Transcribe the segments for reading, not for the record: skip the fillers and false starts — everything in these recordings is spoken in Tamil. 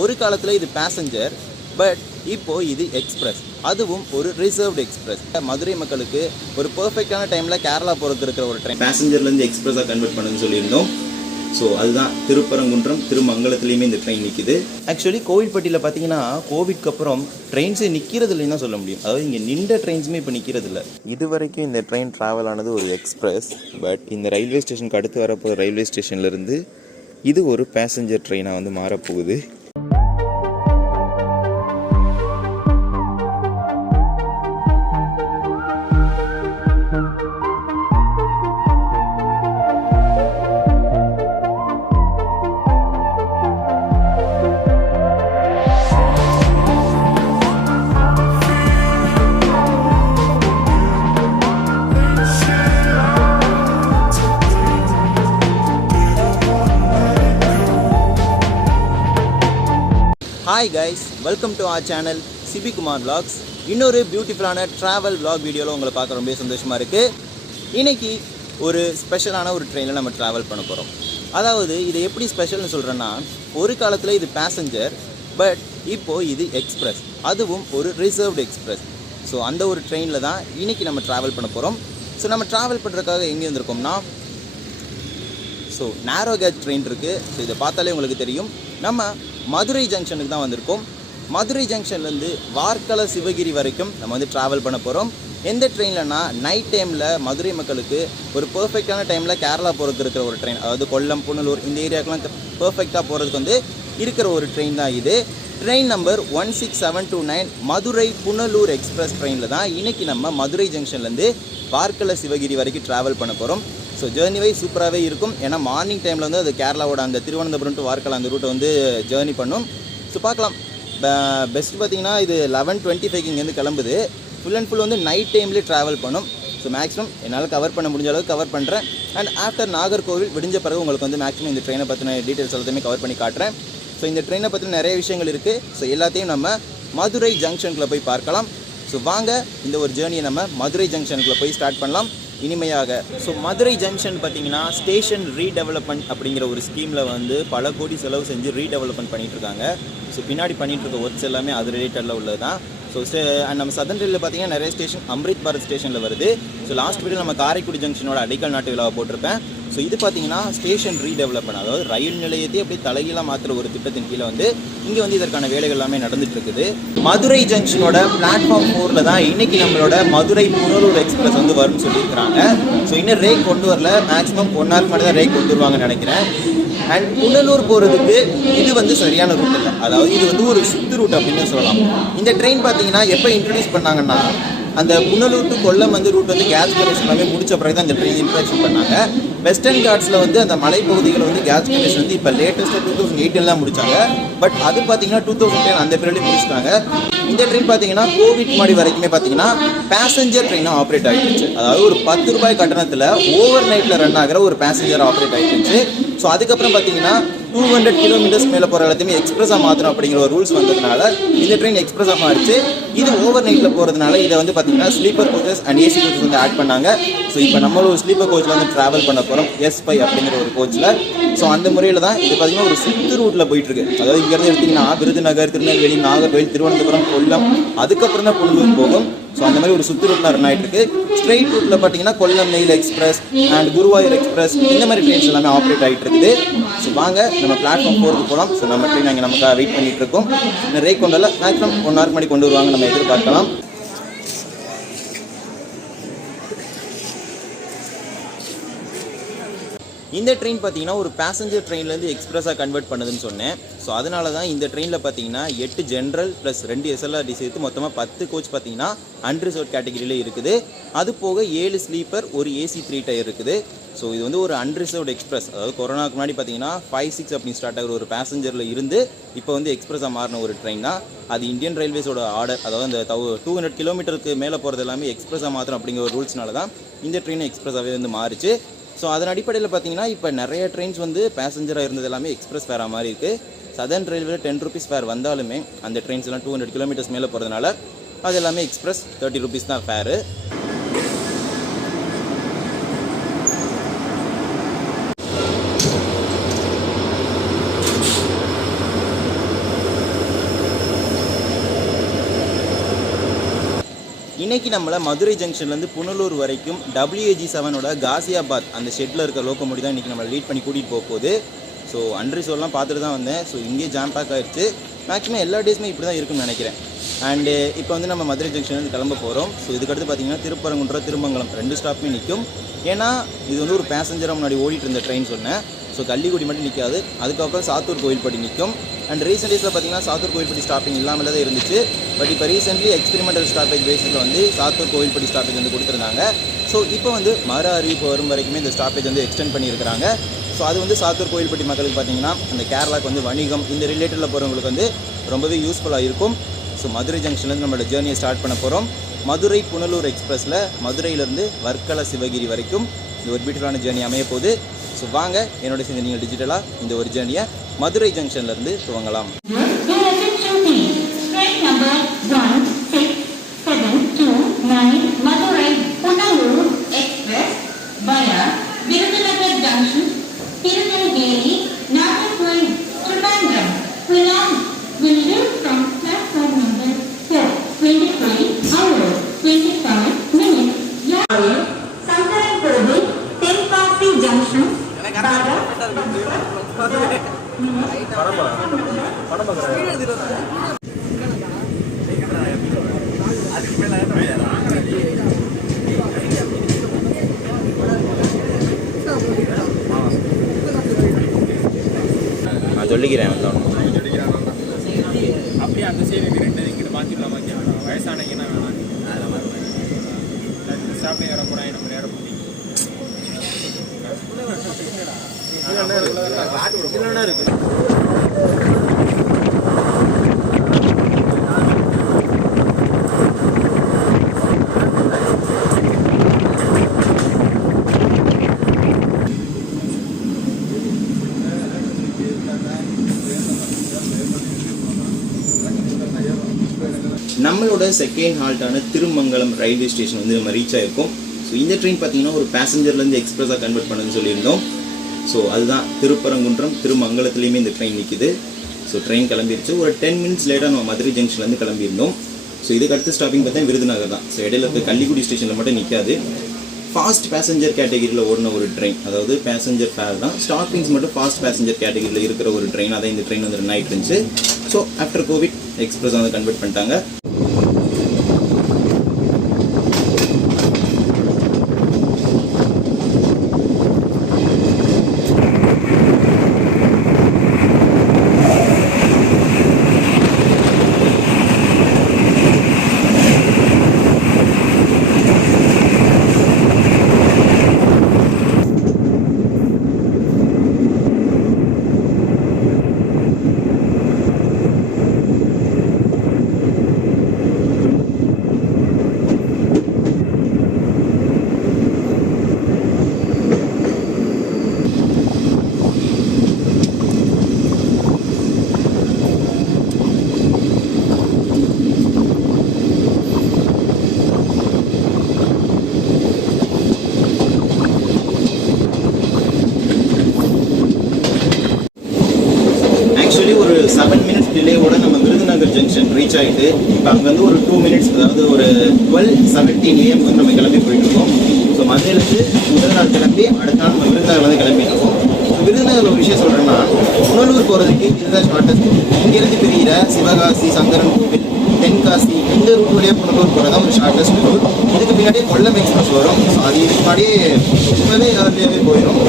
ஒரு காலத்தில் இது பேசஞ்சர், பட் இப்போ இது எக்ஸ்பிரஸ், அதுவும் ஒரு ரிசர்வ்டு எக்ஸ்பிரஸ். மதுரை மக்களுக்கு ஒரு பெர்ஃபெக்டான டைமில் கேரளா போகிறதுக்கு இருக்கிற ஒரு ட்ரெயின் பேசஞ்சர்லேருந்து எக்ஸ்பிரஸாக கன்வெர்ட் பண்ணுன்னு சொல்லியிருந்தோம். ஸோ அதுதான் திருப்பரங்குன்றம் திருமங்கலத்துலேயுமே இந்த ட்ரெயின் நிற்கிது. ஆக்சுவலி கோவில்பட்டியில் பார்த்தீங்கன்னா கோவிட்க்கு அப்புறம் ட்ரெயின்ஸே நிற்கிறது இல்லைன்னு தான் சொல்ல முடியும். அதாவது இங்கே நின்ற ட்ரெயின்ஸுமே இப்போ நிற்கிறது இல்லை. இது வரைக்கும் இந்த ட்ரெயின் ட்ராவல் ஆனது ஒரு எக்ஸ்பிரஸ், பட் இந்த ரயில்வே ஸ்டேஷனுக்கு அடுத்து வரப்போகிற ரயில்வே ஸ்டேஷன்லேருந்து இது ஒரு பேசஞ்சர் ட்ரெயினாக வந்து மாறப்போகுது. Hi guys, welcome to our channel Sibi Kumar vlogs. இன்னொரு பியூட்டிஃபுல்லான ட்ராவல் விலாக் வீடியோவில் உங்களை பார்க்க ரொம்ப சந்தோஷமாக இருக்குது. இன்றைக்கி ஒரு ஸ்பெஷலான ஒரு ட்ரெயினில் நம்ம ட்ராவல் பண்ண போகிறோம். அதாவது இதை எப்படி ஸ்பெஷல்னு சொல்கிறேன்னா, ஒரு காலத்தில் இது பேசஞ்சர், பட் இப்போது இது எக்ஸ்பிரஸ், அதுவும் ஒரு ரிசர்வ்டு எக்ஸ்பிரஸ். ஸோ அந்த ஒரு ட்ரெயினில் தான் இன்றைக்கி நம்ம ட்ராவல் பண்ண போகிறோம். ஸோ நம்ம ட்ராவல் பண்ணுறதுக்காக எங்கே வந்திருக்கோம்னா, ஸோ நேரோ கேஜ் ட்ரெயின் இருக்குது. ஸோ இதை பார்த்தாலே உங்களுக்கு தெரியும், நம்ம மதுரை ஜங்ஷனுக்கு தான் வந்திருக்கோம். மதுரை ஜங்ஷன்லேருந்து வார்க்கலை சிவகிரி வரைக்கும் நம்ம வந்து ட்ராவல் பண்ண போகிறோம். எந்த ட்ரெயின்லனா, நைட் டைமில் மதுரை மக்களுக்கு ஒரு பெர்ஃபெக்டான டைமில் கேரளா போகிறதுக்கு இருக்கிற ஒரு ட்ரெயின். அதாவது கொல்லம், புனலூர் இந்த ஏரியாவுக்குலாம் பெர்ஃபெக்டாக போகிறதுக்கு வந்து இருக்கிற ஒரு ட்ரெயின் தான் இது. Train number 16729 Madurai Punalur express ட்ரெயினில் தான் இன்றைக்கி நம்ம மதுரை ஜங்ஷன்லேருந்து வார்க்கலை சிவகிரி வரைக்கும் ட்ராவல் பண்ண போகிறோம். ஸோ ஜேர்னி வைஸ் சூப்பராகவே இருக்கும். ஏன்னா மார்னிங் டைமில் வந்து அது கேரளாவோட அந்த திருவனந்தபுரம் டு வார்க்கலை அந்த ரூட்டை வந்து ஜேர்னி பண்ணும். ஸோ பார்க்கலாம். பெஸ்ட் பார்த்திங்கன்னா இது 11:25 இங்கேருந்து கிளம்புது. ஃபுல் அண்ட் ஃபுல் வந்து நைட் டைம்லேயே ட்ராவல் பண்ணும். ஸோ மேக்ஸிமம் என்னால் கவர் பண்ண முடிஞ்ச அளவுக்கு கவர் பண்ணுறேன். அண்ட் ஆஃப்டர் நாகர்கோவில் விடிஞ்ச பிறகு உங்களுக்கு வந்து மேக்ஸிமம் இந்த ட்ரெயினை பற்றின டீட்டெயில்ஸ் எல்லாத்தையுமே கவர் பண்ணி காட்டுறேன். ஸோ இந்த ட்ரெயினை பற்றின நிறைய விஷயங்கள் இருக்குது. ஸோ எல்லாத்தையும் நம்ம மதுரை ஜங்ஷனுக்குள்ளே போய் பார்க்கலாம். ஸோ வாங்க இந்த ஒரு ஜேர்னியை நம்ம மதுரை ஜங்ஷனுக்குள்ளே போய் ஸ்டார்ட் பண்ணலாம் இனிமையாக. ஸோ மதுரை ஜங்ஷன் பார்த்தீங்கன்னா ஸ்டேஷன் ரீடெவலப்மெண்ட் அப்படிங்கிற ஒரு ஸ்கீமில் வந்து பல கோடி செலவு செஞ்சு ரீடெவலப்மெண்ட் பண்ணிகிட்ருக்காங்க. ஸோ பின்னாடி பண்ணிகிட்டு இருக்க ஒர்க்ஸ் எல்லாமே அது ரிலேட்டடில் உள்ளது தான். ஸோ நம்ம சதன் ரயிலில் பார்த்தீங்கன்னா நிறைய ஸ்டேஷன் அம்ரித் பாரத் ஸ்டேஷனில் வருது. ஸோ லாஸ்ட் வீடியோ நம்ம காரைக்குடி ஜங்ஷனோட அடிக்கல் நாட்டு விழாவை போட்டிருப்பேன். ஸோ இது பார்த்தீங்கன்னா ஸ்டேஷன் ரீடெவலப்மெண்ட், அதாவது ரயில் நிலையத்தை அப்படியே தலைகீழாக மாற்றுற ஒரு திட்டத்தின் கீழே வந்து இங்கே வந்து இதற்கான வேலைகள் எல்லாமே நடந்துட்டு இருக்குது. மதுரை ஜங்ஷனோட பிளாட்ஃபார்ம் 4 தான் இன்னைக்கு நம்மளோட மதுரை புனலூர் எக்ஸ்பிரஸ் வந்து வரும்னு சொல்லியிருக்கிறாங்க. ஸோ இன்னும் ரேக் கொண்டு வரல, மேக்ஸிமம் 1 hour மட்டும் தான் ரேக் கொண்டு வருவாங்கன்னு நினைக்கிறேன். அண்ட் புனலூர் போகிறதுக்கு இது வந்து சரியான ரூட் இல்லை, அதாவது இது வந்து ஒரு சுத்து ரூட் அப்படின்னு சொல்லலாம். இந்த ட்ரெயின் பார்த்தீங்கன்னா எப்போ இன்ட்ரடியூஸ் பண்ணாங்கன்னா, அந்த புனலூர் டு கொல்லம் வந்து ரூட் வந்து கேஸ் கனெக்ஷன் எல்லாமே முடிச்ச பிறகு தான் இந்த ட்ரெயின் இன்ட்ரடக்ஷன் பண்ணாங்க. வெஸ்டர்ன் காட்ஸில் வந்து அந்த மலைப்பகுதிகளை வந்து கேஸ் கனெக்ஷன் வந்து இப்போ லேட்டஸ்ட்டாக 2018 தான் முடிச்சாங்க. பட் அது பார்த்தீங்கன்னா 2010 அந்த பீரியட்லேயும் முடிச்சிட்டாங்க. இந்த ட்ரெயின் பார்த்தீங்கன்னா கோவிட் முன்னாடி வரைக்குமே பார்த்தீங்கன்னா பேசஞ்சர் ட்ரெயினாக ஆப்ரேட் ஆகிடுச்சு. அதாவது ஒரு 10 ரூபாய் கட்டணத்தில் ஓவர் நைட்டில் ரன் ஆகிற ஒரு பேசஞ்சர் ஆப்ரேட் ஆகிடுச்சு. ஸோ அதுக்கப்புறம் பார்த்தீங்கன்னா 200 கிலோமீட்டர்ஸ் மேலே போகிற எல்லாத்தையுமே எக்ஸ்பிரஸாக மாற்றணும் அப்படிங்கிற ஒரு ரூல்ஸ் வந்ததுனால இந்த ட்ரெயின் எக்ஸ்பிரஸாக மாறிச்சு. இது ஓவர் நைட்டில் போகிறதுனால இதை வந்து பார்த்தீங்கன்னா sleeper coaches and AC coaches வந்து ஆட் பண்ணாங்க. ஸோ இப்போ நம்மளும் ஒரு ஸ்லீப்பர் கோச்சில் வந்து ட்ராவல் பண்ண போகிறோம், S5 அப்படிங்கிற ஒரு கோச்சில். ஸோ அந்த முறையில் தான் இது பார்த்தீங்கன்னா ஒரு சுத்து ரூட்டில் போயிட்டுருக்கு. அதாவது இங்கேருந்து எடுத்திங்கன்னா விருதுநகர், திருநெல்வேலி, நாகர்கோவில், திருவனந்தபுரம், கொல்லம், அதுக்கப்புறம் தான் புனலூர் போகும். ஸோ அந்த மாதிரி ஒரு சுத்து ரூட்டில் ரன் ஆகிட்டு இருக்கு. ஸ்ட்ரெயிட் ரூட்டில் பார்த்தீங்கன்னா Kollam mail express and Guruvayur express இந்த மாதிரி ட்ரெயின்ஸ் எல்லாமே ஆப்ரேட் ஆகிட்டு இருக்குது. ஸோ வாங்க நம்ம பிளாட்ஃபார்ம் 4க்கு போகலாம். ஸோ நம்ம ட்ரெயின் அங்கே நமக்காக வெயிட் பண்ணிட்டு இருக்கோம். இந்த ரேக் கொண்டு வரல, மேக்ஸிமம் 1 hour மணி கொண்டு வருவாங்க, நம்ம எதிர்பார்க்கலாம். இந்த ட்ரெயின் பார்த்தீங்கன்னா ஒரு பேசஞ்சர் ட்ரெயின்லேருந்து எக்ஸ்பிரஸாக கன்வெர்ட் பண்ணுதுன்னு சொன்னேன். ஸோ அதனால தான் இந்த ட்ரெயினில் பார்த்தீங்கன்னா 8 ஜென்ரல் ப்ளஸ் 2 SLRD சேர்த்து மொத்தமாக 10 கோச் பார்த்தீங்கன்னா அன்ரிசர்வ்ட் கேட்டகிரியில் இருக்குது. அது போக 7 ஸ்லீப்பர், ஒரு AC 3 டயர் இருக்குது. ஸோ இது வந்து ஒரு அன்ரிசர்வ்டு எக்ஸ்பிரஸ். அதாவது கொரோனாக்கு முன்னாடி பார்த்தீங்கன்னா 5-6 அப்படின்னு ஸ்டார்ட் ஆகிற ஒரு பேசஞ்சரில் இருந்து இப்போ வந்து எக்ஸ்பிரஸாக மாறின ஒரு ட்ரெயின் தான். அது இந்தியன் ரயில்வேஸோட ஆர்டர், அதாவது அந்த 200 கிலோமீட்டருக்கு மேலே போகிறது எல்லாமே எக்ஸ்பிரஸாக மாத்திரம் அப்படிங்கிற ஒரு ரூல்ஸ்னால தான் இந்த ட்ரெயின் எக்ஸ்பிரஸாகவே வந்து மாறிச்சு. ஸோ அதன் அடிப்படையில் பார்த்தீங்கன்னா இப்போ நிறைய ட்ரெயின்ஸ் வந்து பேசஞ்சராக இருந்தது எல்லாமே எக்ஸ்பிரஸ் ஃபேராக மாதிரி இருக்குது. சதர்ன் ரயில்வே 10 rupees ஃபேர் வந்தாலுமே அந்த ட்ரெயின்ஸ் எல்லாம் 200 கிலோமீட்டர்ஸ் மேலே போகிறதுனால அது எல்லாமே எக்ஸ்பிரஸ் 30 rupees தான் ஃபேரு. இன்றைக்கி நம்மளை மதுரை ஜங்ஷன்லேருந்து புனலூர் வரைக்கும் WAG7ஓட காசியாபாத் அந்த ஷெட்டில் இருக்க லோக்கோமோட்டிவ் தான் இன்றைக்கி நம்மளை லீட் பண்ணி கூட்டிகிட்டு போகுது. ஸோ அன்ரிசோர்லாம் பார்த்துட்டு தான் வந்தேன். ஸோ இங்கே ஜாம் பேக் ஆகிடுச்சு. மேக்ஸிமம் எல்லா டேஸுமே இப்படி தான் இருக்குன்னு நினைக்கிறேன். அண்டு இப்போ வந்து நம்ம மதுரை ஜங்ஷன்லேருந்து கிளம்ப போகிறோம். ஸோ இதுக்கடுத்து பார்த்திங்கன்னா திருப்பரங்குன்றம் திருமங்கலம் 2 ஸ்டாப்புமே நிற்கும். ஏன்னா இது வந்து ஒரு பேசஞ்சராக முன்னாடி ஓடிட்டு இருந்த ட்ரெயின் சொன்னேன். ஸோ கள்ளிக்குடி மட்டும் நிற்காது. அதுக்கப்புறம் சாத்தூர் கோயில்பட்டி நிற்கும். அண்ட் ரீசெண்ட் டேஸில் பார்த்திங்கன்னா சாத்தூர் கோயில்பட்டி ஸ்டாப்பிங் இல்லாமல் தான் இருந்துச்சு. பட் இப்போ ரீசெண்ட்லி எக்ஸ்பெரிமெண்டல் ஸ்டாப்பேஜ் பேஸில் வந்து சாத்தூர் கோயில்பட்டி ஸ்டாப்பேஜ் வந்து கொடுத்துருந்தாங்க. ஸோ இப்போ வந்து மறு அறிவிப்பு வரும் வரைக்குமே இந்த ஸ்டாப்பேஜ் வந்து எக்ஸ்டெண்ட் பண்ணியிருக்கிறாங்க. ஸோ அது வந்து சாத்தூர் கோயில்பட்டி மக்களுக்கு பார்த்திங்கன்னா அந்த கேரளாவுக்கு வந்து வணிகம் இந்த ரிலேட்டடில் போகிறவங்களுக்கு வந்து ரொம்பவே யூஸ்ஃபுல்லாக இருக்கும். ஸோ மதுரை ஜங்ஷன்லேருந்து நம்மளோட ஜேர்னியை ஸ்டார்ட் பண்ண போகிறோம். மதுரை புனலூர் எக்ஸ்பிரஸில் மதுரையிலேருந்து வர்க்கலா சிவகிரி வரைக்கும் இந்த ஒரு பியூட்டிஃபுல்லான ஜேர்னி அமைய போகுது. ஸோ வாங்க என்னோட சேர்ந்து நீங்கள் டிஜிட்டலாக இந்த ஒரு ஜேர்னியை மதுரை ஜங்ஷன்லேருந்து துவங்கலாம். நான் சொல்லிக்கிறேன் அப்படியே அந்த சைடு 2 இங்கிட்டு மாற்றிடலாமா? வயசானீங்கன்னா வேணாம். சாப்பிட்டு ஏற போகிறேன் நம்ம நேரம் இருக்கு. நம்மளோட செகண்ட் ஹால்ட்டான திருமங்கலம் ரயில்வே ஸ்டேஷன் வந்து நம்ம ரீச் ஆகிருக்கோம். ஸோ இந்த ட்ரெயின் பார்த்திங்கன்னா ஒரு பேசஞ்சர்லேருந்து எக்ஸ்பிரஸாக கன்வெர்ட் பண்ணுன்னு சொல்லியிருந்தோம். ஸோ அதுதான் திருப்பரங்குன்றம் திருமங்கலத்துலேயுமே இந்த ட்ரெயின் நிற்கிது. ஸோ ட்ரெயின் கிளம்பிடுச்சு. ஒரு 10 மினிட்ஸ் லேட்டாக நம்ம மதுரை ஜங்ஷன்லேருந்து கிளம்பியிருந்தோம். ஸோ இதுக்கு அடுத்த ஸ்டாப்பிங் பார்த்தா விருதுநகர் தான். ஸோ இடையில இருக்க கள்ளிக்குடி ஸ்டேஷனில் மட்டும் நிற்காது. ஃபாஸ்ட் பேசஞ்சர் கேட்டகிரியில் ஓடின ஒரு ட்ரெயின், அதாவது பேசஞ்சர் ஃபேர் தான். ஸ்டாப்பிங்ஸ் மட்டும் ஃபாஸ்ட் பேசஞ்சர் கேட்டகிரியில் இருக்கிற ஒரு ட்ரெயின். அதான் இந்த ட்ரெயின் வந்து ரன் ஆகிட்டு இருந்துச்சு. ஸோ ஆஃப்டர் கோவிட் எக்ஸ்பிரஸ் வந்து கன்வெர்ட் பண்ணிட்டாங்க. ஒரு 7 மினிட்ஸ் டிலேவோட நம்ம விருதுநகர் ஜங்ஷன் ரீச் ஆகிட்டு இப்போ அங்கேருந்து ஒரு 2 மினிட்ஸ், அதாவது ஒரு 12:17 AM வந்து நம்ம கிளம்பி போயிட்டுருக்கோம். ஸோ மதுரையிலேருந்து முதல் நாள் கிளம்பி அடுத்த நாள் நம்ம விருதுநகர்லேருந்து கிளம்பிட்டுருக்கோம். ஸோ விருதுநகரில் ஒரு விஷயம் சொல்கிறேன்னா, புனலூர் போகிறதுக்கு இதுதான் ஷார்ட்டஸ்ட். இங்கேருந்து பிரிகிற சிவகாசி, சங்கரன் கோவில், தென்காசி இந்த ரூட் வழியாக புனலூர் போகிறதா ஒரு ஷார்ட்டஸ்ட் ரூட். இதுக்கு பின்னாடியே கொல்லம் எக்ஸ்பிரஸ் வரும். ஸோ அது இதுக்கு முன்னாடியே ரொம்பவே ஏர்லியாகவே போயிடும்.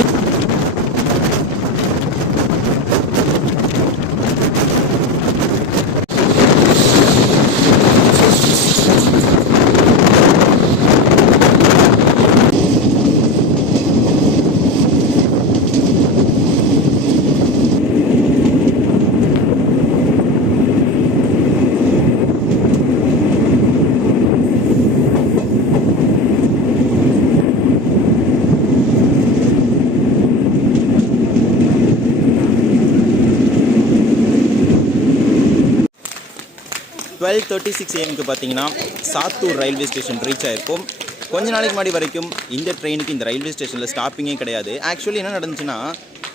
டுவெல் 36 AM பார்த்தீங்கன்னா சாத்தூர் ரயில்வே ஸ்டேஷன் ரீச் ஆகிருக்கும். கொஞ்ச நாளைக்கு முன்னாடி வரைக்கும் இந்த ட்ரெயினுக்கு இந்த ரயில்வே ஸ்டேஷனில் ஸ்டாப்பிங்கே கிடையாது. ஆக்சுவலி என்ன நடந்துச்சுன்னா,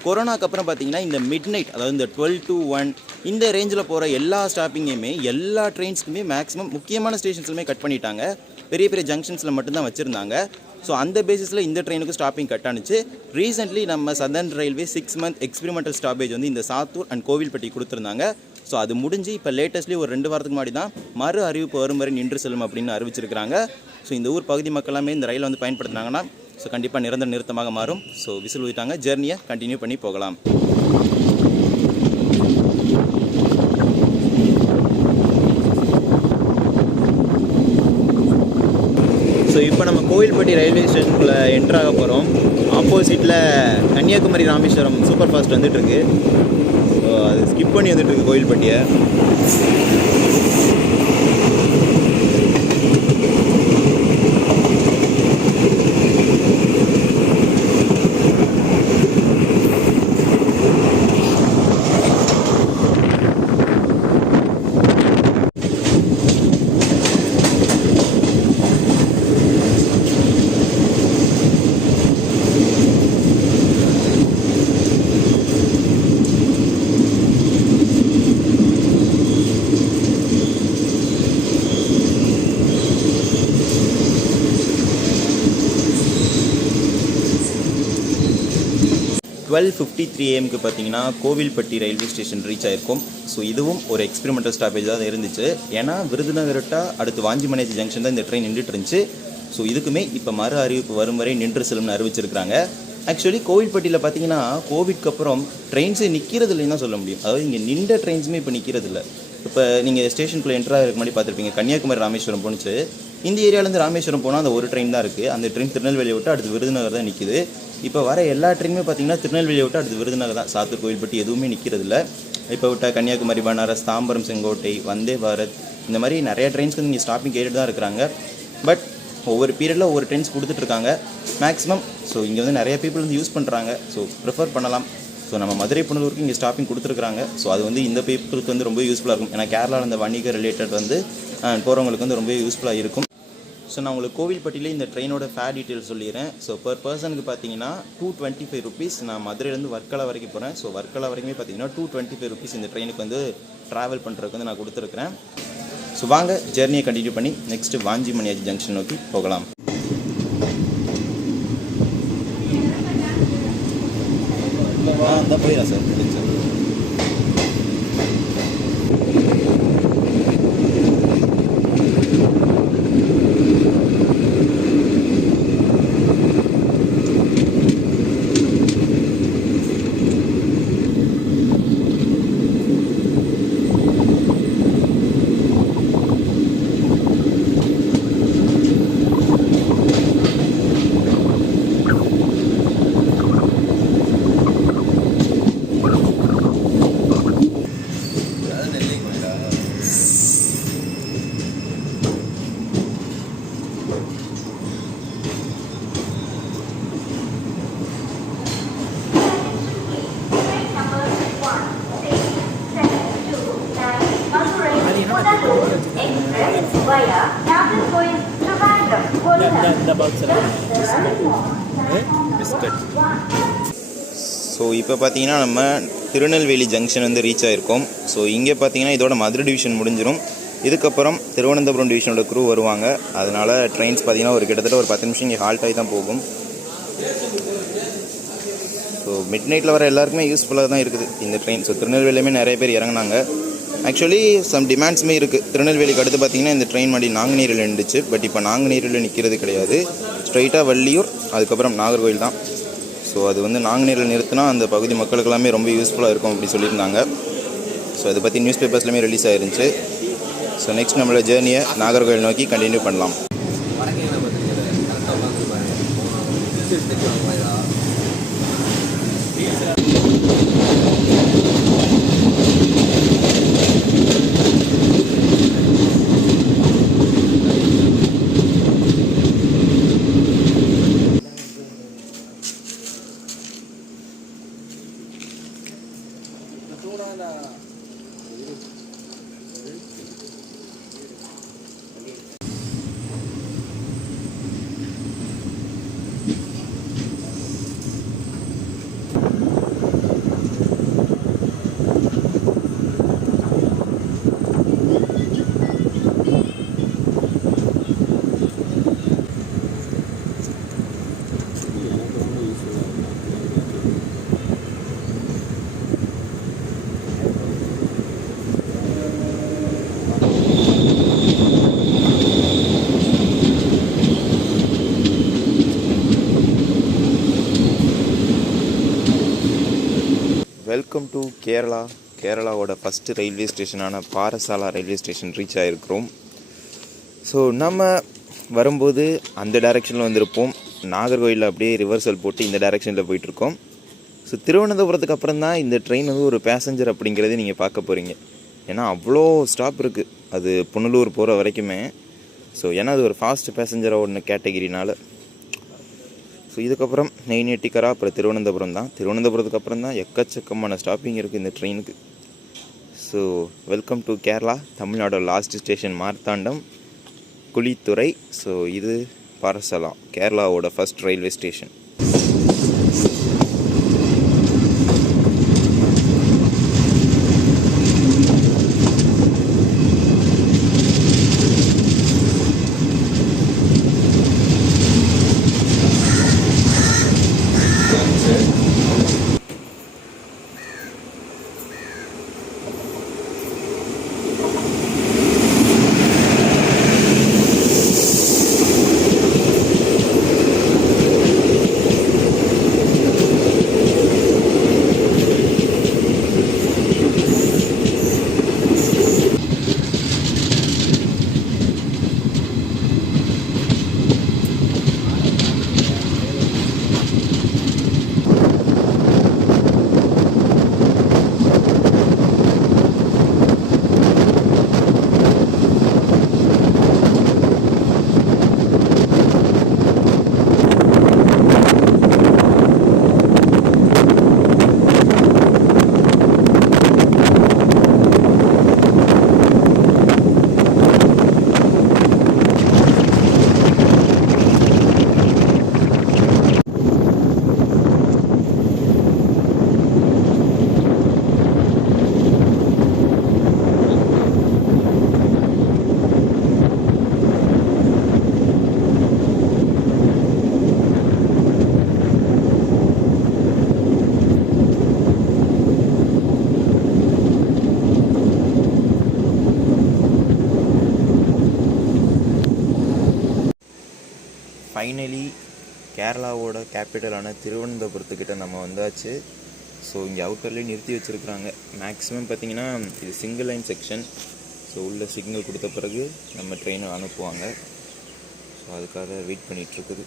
கொரோனாக்கு அப்புறம் பார்த்தீங்கன்னா இந்த மிட் நைட், அதாவது இந்த 12 to 1 இந்த ரேஞ்சில் போகிற எல்லா ஸ்டாப்பிங்கையுமே எல்லா ட்ரெயின்ஸுக்குமே மேக்ஸிமம் முக்கியமான ஸ்டேஷன்ஸுமே கட் பண்ணிட்டாங்க. பெரிய பெரிய ஜங்ஷன்ஸில் மட்டும்தான் வச்சுருந்தாங்க. ஸோ அந்த பேசிஸில் இந்த ட்ரெயினுக்கு ஸ்டாப்பிங் கட் ஆனிச்சு. ரீசெண்ட்லி நம்ம southern railway 6 month experimental stoppage வந்து இந்த சாத்தூர் அண்ட் கோவில்பட்டி கொடுத்துருந்தாங்க. ஸோ அது முடிஞ்சு இப்போ லேட்டஸ்ட்லி ஒரு 2 வாரத்துக்கு முன்னாடி தான் மறு அறிவிப்பு வரும் வரை நின்று செல்லும் அப்படின்னு அறிவிச்சிருக்கிறாங்க. ஸோ இந்த ஊர் பகுதி மக்கள் எல்லாமே இந்த ரயிலை வந்து பயன்படுத்தினாங்கன்னா ஸோ கண்டிப்பாக நிரந்தர நிறுத்தமாக மாறும். ஸோ விசில் ஊதிட்டாங்க, ஜெர்னியை கண்டினியூ பண்ணி போகலாம். ஸோ இப்போ நம்ம கோவில்பட்டி ரயில்வே ஸ்டேஷனுக்குள்ளே என்ட்ராக போகிறோம். ஆப்போசிட்டில் கன்னியாகுமரி ராமேஸ்வரம் சூப்பர் ஃபாஸ்ட் வந்துட்டுருக்கு. ஸோ அது ஸ்கிப் பண்ணி வந்துட்டுருக்கு கோவில்பட்டியை. AM பார்த்தீங்கன்னா கோவில்பட்டி ரயில்வே ஸ்டேஷன் ரீச் ஆகிருக்கும். ஸோ இதுவும் ஒரு எக்ஸ்பெரிமெண்டல் ஸ்டாப்பேஜ் தான் இருந்துச்சு. ஏன்னா விருதுநகர்ட்டா அடுத்து வாஞ்சிமனேஜ் ஜங்ஷன் தான் இந்த ட்ரெயின் நின்றுட்டு இருந்துச்சு. ஸோ இதுக்குமே இப்போ மறு அறிவிப்பு வரும் வரை நின்று செல்லும்னு அறிவிச்சிருக்கிறாங்க. ஆக்சுவலி கோவில்பட்டியில் பார்த்தீங்கன்னா கோவிட்க்கு அப்புறம் ட்ரெயின்ஸே நிற்கிறது இல்லைன்னு தான் சொல்ல முடியும். அதாவது இங்கே நின்ற ட்ரெயின்ஸுமே இப்போ நிற்கிறது இல்லை. இப்போ நீங்கள் ஸ்டேஷனுக்குள்ளே என்ட்ராக இருக்க மாதிரி பார்த்துருப்பீங்க, கன்னியாகுமரி ராமேஸ்வரம் போணுச்சு. இந்த ஏரியாவிலேருந்து ராமேஸ்வரம் போனால் அந்த ஒரு ட்ரெயின் தான் இருக்குது. அந்த ட்ரெயின் திருநெல்வேலியை விட்டு அடுத்து விருதுநகர் தான் நிற்கிது. இப்போ வர எல்லா ட்ரெயினுமே பார்த்தீங்கன்னா திருநெல்வேலியை விட்டு அடுத்து விருதுநகர் தான். சாத்தூர் கோவில்பட்டி எதுவுமே நிற்கிறது இல்லை. இப்போ விட்டால் கன்னியாகுமரி, பனாரஸ், தாம்பரம், செங்கோட்டை, வந்தே பாரத், இந்த மாதிரி நிறைய ட்ரெயின்ஸ்க்கு வந்து இங்கே ஸ்டாப்பிங் கேட்டுட்டு தான் இருக்கிறாங்க. பட் ஒவ்வொரு பீரியடில் ஒவ்வொரு ட்ரெயின்ஸ் கொடுத்துட்ருக்காங்க மேக்ஸிமம். ஸோ இங்கே வந்து நிறைய பீப்புள் வந்து யூஸ் பண்ணுறாங்க. ஸோ ப்ரிஃபர் பண்ணலாம். ஸோ நம்ம மதுரை புனலூருக்கு இங்கே ஸ்டாப்பிங் கொடுத்துருக்காங்க. ஸோ அது வந்து இந்த பீப்புளுக்கு வந்து ரொம்ப யூஸ்ஃபுல்லாக இருக்கும். ஏன்னா கேரளாவில் இந்த வணிக ரிலேட்டட் வந்து போகிறவங்களுக்கு வந்து ரொம்ப யூஸ்ஃபுல்லாக இருக்கும். ஸோ நான் உங்களுக்கு கோவில்பட்டியில் இந்த ட்ரெயினோட ஃபேர் டீட்டெயில் சொல்லிடுறேன். ஸோ பர் பர்சனுக்கு பார்த்தீங்கன்னா 225 ருபீஸ். நான் மதுரையிலேருந்து வர்க்கலா வரைக்கும் போகிறேன். ஸோ வர்க்கலா வரைக்குமே பார்த்தீங்கன்னா 225 ருபீஸ் இந்த ட்ரெயினுக்கு வந்து ட்ராவல் பண்ணுறதுக்கு வந்து நான் கொடுத்துருக்குறேன். ஸோ வாங்க ஜெர்னியை கண்டினியூ பண்ணி நெக்ஸ்ட்டு வாஞ்சிமணியாஜி ஜங்ஷன் நோக்கி போகலாம். தான் போயிடலாம் சார். ஸோ இப்போ பார்த்தீங்கன்னா நம்ம திருநெல்வேலி ஜங்ஷன் வந்து ரீச் ஆகிருக்கோம். ஸோ இங்கே பார்த்தீங்கன்னா இதோட மதுரை டிவிஷன் முடிஞ்சிடும். இதுக்கப்புறம் திருவனந்தபுரம் டிவிஷனோட க்ரூ வருவாங்க. அதனால் ட்ரெயின்ஸ் பார்த்தீங்கன்னா ஒரு கிட்டத்தட்ட ஒரு 10 நிமிஷம் இங்கே ஹால்ட் ஆகி தான் போகும். ஸோ மிட் நைட்டில் வர எல்லாருக்குமே யூஸ்ஃபுல்லாக தான் இருக்குது இந்த ட்ரெயின். ஸோ திருநெல்வேலியுமே நிறைய பேர் இறங்கினாங்க. ஆக்சுவலி சம் டிமாண்ட்ஸுமே இருக்குது. திருநெல்வேலிக்கு அடுத்து பார்த்தீங்கன்னா இந்த ட்ரெயின் வண்டி நாங்குநேரியில் நின்றுச்சு. பட் இப்போ நாங்குநேரியில் நிற்கிறது கிடையாது. ஸ்ட்ரைட்டாக வள்ளியூர், அதுக்கப்புறம் நாகர்கோவில் தான். ஸோ அது வந்து நாங்குநேரில் நிறுத்தினா அந்த பகுதி மக்களுக்கு எல்லாமே ரொம்ப யூஸ்ஃபுல்லாக இருக்கும் அப்படி சொல்லியிருந்தாங்க. ஸோ அதை பற்றி நியூஸ் பேப்பர்ஸ்லையுமே ரிலீஸ் ஆயிருந்துச்சு. ஸோ நெக்ஸ்ட் நம்மளோட ஜேர்னியை நாகர்கோவில் நோக்கி கண்டினியூ பண்ணலாம். Welcome to Kerala. கேரளாவோட ஃபஸ்ட்டு ரயில்வே ஸ்டேஷனான பாரசாலா ரயில்வே ஸ்டேஷன் ரீச் ஆகிருக்கிறோம். ஸோ நம்ம வரும்போது அந்த டைரெக்ஷனில் வந்திருப்போம். நாகர்கோயிலில் அப்படியே ரிவர்சல் போட்டு இந்த டைரெக்ஷனில் போயிட்டுருக்கோம். ஸோ திருவனந்தபுரத்துக்கு அப்புறம் தான் இந்த ட்ரெயின் வந்து ஒரு பேசஞ்சர் அப்படிங்கிறத நீங்கள் பார்க்க போகிறீங்க. ஏன்னா அவ்வளோ ஸ்டாப் இருக்குது அது புனலூர் போகிற வரைக்குமே. ஸோ ஏன்னா அது ஒரு ஃபாஸ்ட் பேசஞ்சராக ஒன்று கேட்டகிரினால். ஸோ இதுக்கப்புறம் நெய்நேட்டிக்கரா அப்புறம் திருவனந்தபுரம் தான். திருவனந்தபுரத்துக்கு அப்புறம் தான் எக்கச்சக்கமான ஸ்டாப்பிங் இருக்குது இந்த ட்ரெயினுக்கு. So welcome to Kerala. தமிழ்நாடோட last station Marthandam Kuzhithurai. So இது பாரசாலா, கேரளாவோட ஃபஸ்ட் ரயில்வே ஸ்டேஷன். ஃபைனலி கேரளாவோட கேபிட்டலான திருவனந்தபுரத்துக்கிட்ட நம்ம வந்தாச்சு. ஸோ இங்கே அவுட்டர்லேயே நிறுத்தி வச்சுருக்குறாங்க. மேக்ஸிமம் பார்த்திங்கன்னா இது சிங்கிள் லைன் செக்ஷன். ஸோ உள்ள சிக்னல் கொடுத்த பிறகு நம்ம ட்ரெயினை அனுப்புவாங்க. ஸோ அதுக்காக வெயிட் பண்ணிகிட்ருக்குது.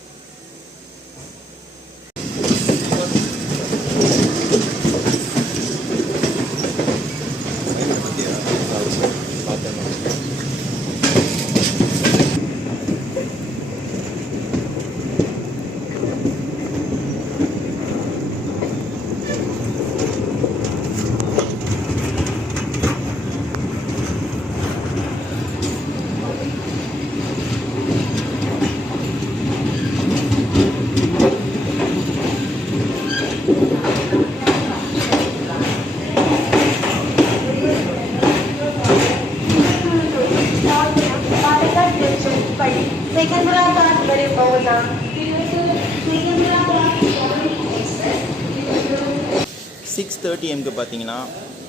சிக்ஸ் 30 பார்த்தீங்கன்னா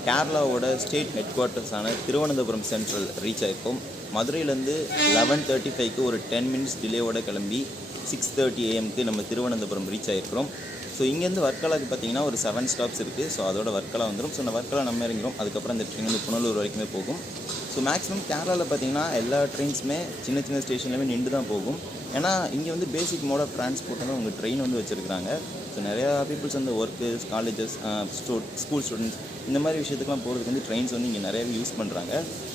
கேரளாவோட ஸ்டேட் ஹெட் குவார்ட்டர்ஸான திருவனந்தபுரம் சென்ட்ரல் ரீச் ஆகிருக்கும். மதுரையிலேருந்து 11:35 ஒரு 10 மினிட்ஸ் டிலேவோட கிளம்பி 6:30 நம்ம திருவனந்தபுரம் ரீச் ஆகிருக்கிறோம். ஸோ இங்கேருந்து வர்க்கலாவுக்கு பார்த்தீங்கன்னா ஒரு 7 ஸ்டாப்ஸ் இருக்குது. ஸோ அதோட வர்க்கலா வந்துடும். ஸோ அந்த வர்க்கலா நம்ம இறங்கிறோம். அதுக்கப்புறம் இந்த ட்ரெயின் வந்து புனலூர் வரைக்குமே போகும். ஸோ மேக்ஸிமம் கேரளாவில் பார்த்தீங்கன்னா எல்லா ட்ரெயின்ஸுமே சின்ன சின்ன ஸ்டேஷன்லேயுமே நின்று தான் போகும். ஏன்னா இங்கே வந்து பேசிக் மோட் ஆஃப் ட்ரான்ஸ்போர்ட் வந்து உங்கள் ட்ரெயின் வந்து வச்சுருக்காங்க. ஸோ நிறையா பீப்புள்ஸ் வந்து ஒர்க்கு, காலேஜஸ், ஸ்கூல் ஸ்டூடெண்ட்ஸ் இந்த மாதிரி விஷயத்துக்குலாம் போகிறதுக்கு வந்து ட்ரெயின்ஸ் வந்து இங்கே நிறையவே யூஸ் பண்ணுறாங்க.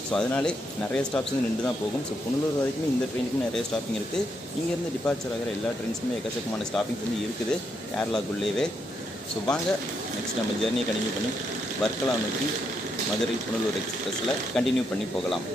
ஸோ அதனாலே நிறைய ஸ்டாப்ஸ் வந்து நின்று தான் போகும். ஸோ புனலூர் வரைக்குமே இந்த ட்ரெயினுக்கும் நிறைய ஸ்டாப்பிங் இருக்குது. இங்கேருந்து டிபார்ச்சர் ஆகிற எல்லா ட்ரெயின்ஸுமே எக்கச்சக்கமான ஸ்டாப்பிங்ஸ் வந்து இருக்குது கேரளாக்குள்ளேயே. ஸோ வாங்க நெக்ஸ்ட் நம்ம ஜெர்னியை கண்டினியூ பண்ணி வர்க்கலா நோக்கி மதுரை புனலூர் எக்ஸ்பிரஸில் கண்டினியூ பண்ணி போகலாம்.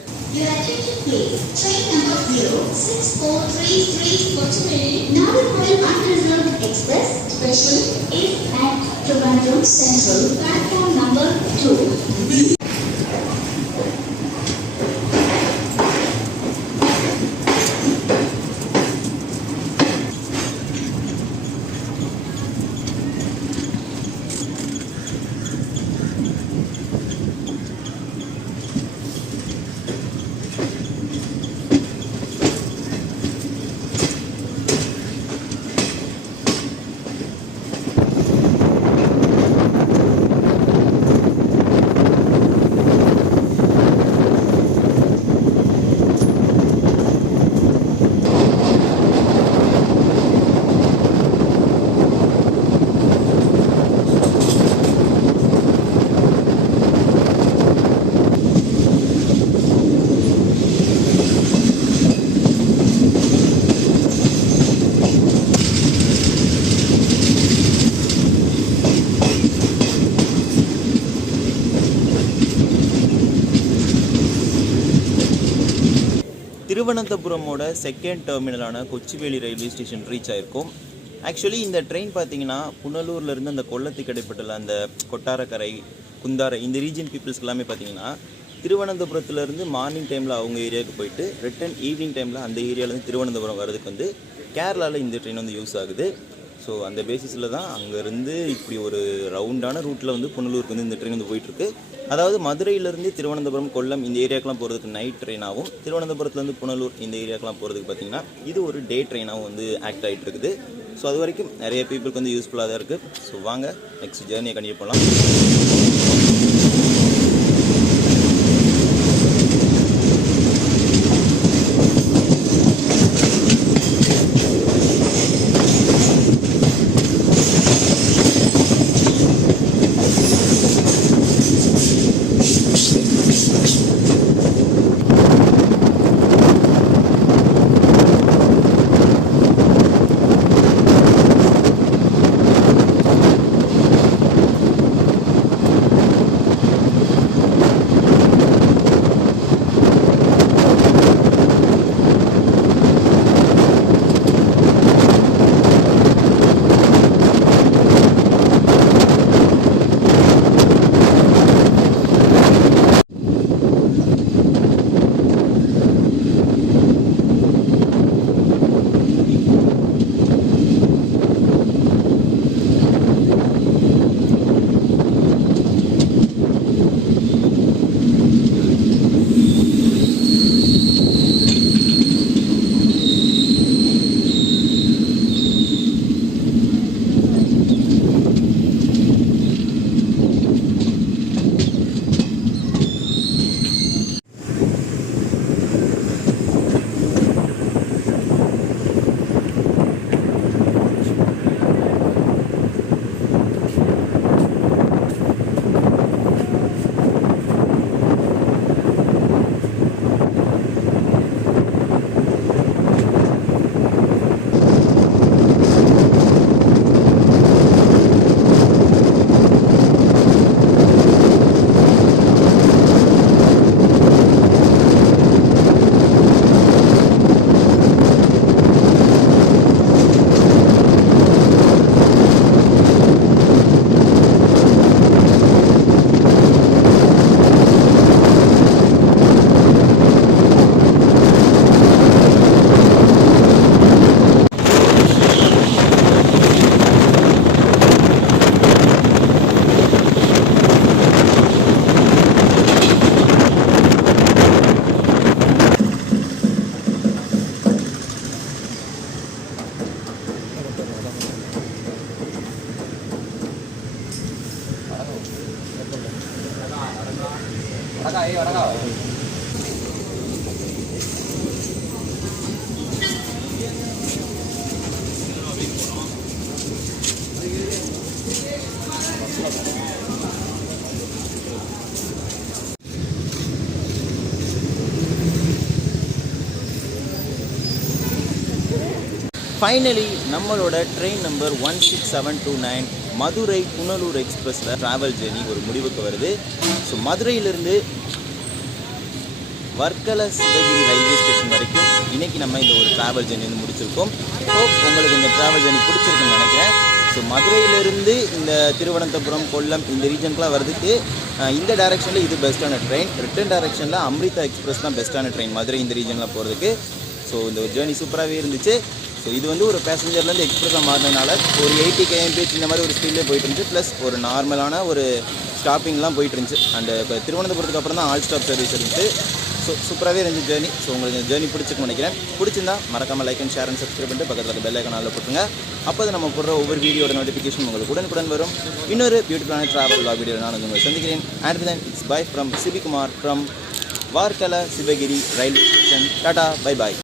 திருவனந்தபுரமோட செகண்ட் டெர்மினலான கொச்சிவேலி ரயில்வே ஸ்டேஷன் ரீச் ஆயிருக்கும். ஆக்சுவலி இந்த ட்ரெயின் பார்த்தீங்கன்னா புனலூர்லேருந்து அந்த கொல்லத்துக்கு இடைப்பட்டுள்ள அந்த கொட்டாரக்கரை, குந்தாரை இந்த ரீஜன் பீப்புள்ஸ்க்கு எல்லாமே பார்த்தீங்கன்னா திருவனந்தபுரத்துலேருந்து மார்னிங் டைமில் அவங்க ஏரியாவுக்கு போயிட்டு ரிட்டன் ஈவினிங் டைமில் அந்த ஏரியாவிலேருந்து திருவனந்தபுரம் வரதுக்கு வந்து கேரளாவில் இந்த ட்ரெயின் வந்து யூஸ் ஆகுது. ஸோ அந்த பேசிஸில் தான் அங்கேருந்து இப்படி ஒரு ரவுண்டான ரூட்டில் வந்து புனலூருக்கு வந்து இந்த ட்ரெயின் வந்து போயிட்டுருக்கு. அதாவது மதுரையிலேருந்து திருவனந்தபுரம், கொல்லம் இந்த ஏரியாக்கெலாம் போகிறதுக்கு நைட் ட்ரெயினாகவும், திருவனந்தபுரத்துலேருந்து புனலூர் இந்த ஏரியாக்கெலாம் போகிறதுக்கு பார்த்திங்கன்னா இது ஒரு டே ட்ரெயினாகவும் வந்து ஆக்ட் ஆகிட்டு இருக்குது. ஸோ அது வரைக்கும் நிறைய பீப்புளுக்கு வந்து யூஸ்ஃபுல்லாக தான் இருக்குது. ஸோ வாங்க நெக்ஸ்ட் ஜேர்னியை கண்டிப்பாக போகலாம். ஃபைனலி நம்மளோட ட்ரெயின் நம்பர் 16729 மதுரை புனலூர் எக்ஸ்பிரஸில் ட்ராவல் ஜேர்னி ஒரு முடிவுக்கு வருது. ஸோ மதுரையிலிருந்து வர்க்கலை சிவகிரி ரயில்வே ஸ்டேஷன் வரைக்கும் இன்றைக்கி நம்ம இந்த ஒரு ட்ராவல் ஜேர்னி வந்து முடிச்சிருக்கோம். ஹோப் உங்களுக்கு இந்த ட்ராவல் ஜேர்னி பிடிச்சிருக்குன்னு நினைக்கிறேன். ஸோ மதுரையிலிருந்து இந்த திருவனந்தபுரம், கொல்லம் இந்த ரீஜனுக்குலாம் வரதுக்கு இந்த டைரெக்ஷனில் இது பெஸ்ட்டான ட்ரெயின். ரிட்டன் டைரெக்ஷனில் அம்ரிதா எக்ஸ்பிரஸ் தான் பெஸ்ட்டான ட்ரெயின் மதுரை இந்த ரீஜனில் போகிறதுக்கு. ஸோ இந்த ஒரு ஜேர்னி சூப்பராகவே இருந்துச்சு. ஸோ இது வந்து ஒரு பேசஞ்சர்லேருந்து எக்ஸ்பிரஸாக மாறினதுனால ஒரு 80 kmph இந்த மாதிரி ஒரு ஸ்பீட்லேயே போயிட்டு இருந்துச்சு. ப்ளஸ் ஒரு நார்மலான ஒரு ஸ்டாப்பிங்லாம் போயிட்டு இருந்துச்சு. அண்டு இப்போ திருவனந்தபுரத்துக்கு அப்புறம் தான் ஆல் ஸ்டாப் சர்வீஸ் இருந்துச்சு. ஸோ சூப்பராகவே இருந்துச்சு ஜேர்னி. ஸோ உங்களுக்கு இந்த ஜேர்னி பிடிச்சிருக்குன்னு நினைக்கிறேன். பிடிச்சிருந்தா மறக்காமல் like and share and subscribe பண்ணிட்டு பக்கத்தில் பெல் ஐக்கான் அதில் போட்டுருங்க. அப்போ தான் நம்ம போடுற ஒவ்வொரு வீடியோட நோட்டிஃபிகேஷன் உங்களுக்கு உடனுக்குடன் வரும். இன்னொரு பியூட்டிஃபுல்லான ட்ராவல் vlog வீடியோ நான் உங்களை சந்திக்கிறேன். And then it's bye from Sibi Kumar from Varkala Sivagiri railway station. Tata, bye bye.